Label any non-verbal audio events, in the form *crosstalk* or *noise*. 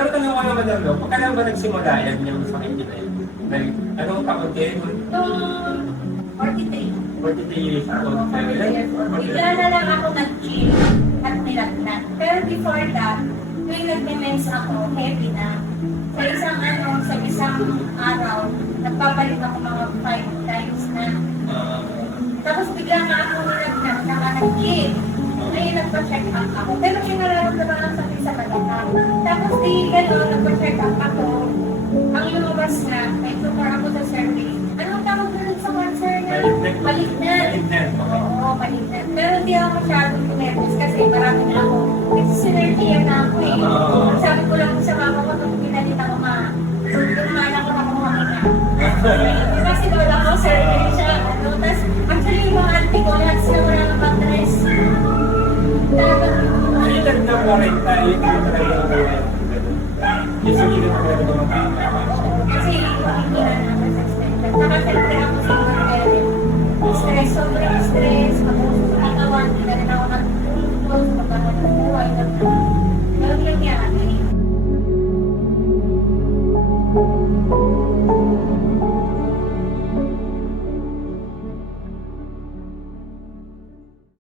Pero tanong ko naman lang, no? Pagkailan ba nagsimula yan yung sakit niya na yun? Nag- Anong taon din? Noong 43. 43 years old. Bigla na lang ako nag-gym at nilagnat. Pero before that, tuwing nag-demense ako, heavy na. Sa isang ano, sa isang araw, nagpapalit ako mga five times na. Tapos bigla nga ako nilagnat, saka nag-gym. Ngayon nagpa-check up ako. Pero may nararamdaman lang sa akin sa balakang. Tapos di gano'n, nagpa-check up ako. Ang lumabas na, may tumor ako sa cervix. Anong tawag doon sa cancer na? Malignet. Malignet. Oo, malignet. Pero hindi ako masyadong nervous kasi marami na ako. Kasi sinertiyan na ako eh. Oo. Sabi ko lang sa mama ko nung pinalita ko ma. Tumala ko na kumuha ka na. *laughs* Kasi wala ko surgery siya. Ano, Tapos actually yung mga auntie ko lahat sila wala ng mattress. Talagang Ay, nagna-40 tayo. Kasi makikita naman sa stress. Nakasente ako sa mga parent. Stress, sobrang stress. Pag-usatawan, hindi na ako nag-uusap. Pagkaroon ng buhay na Ganun lang yan.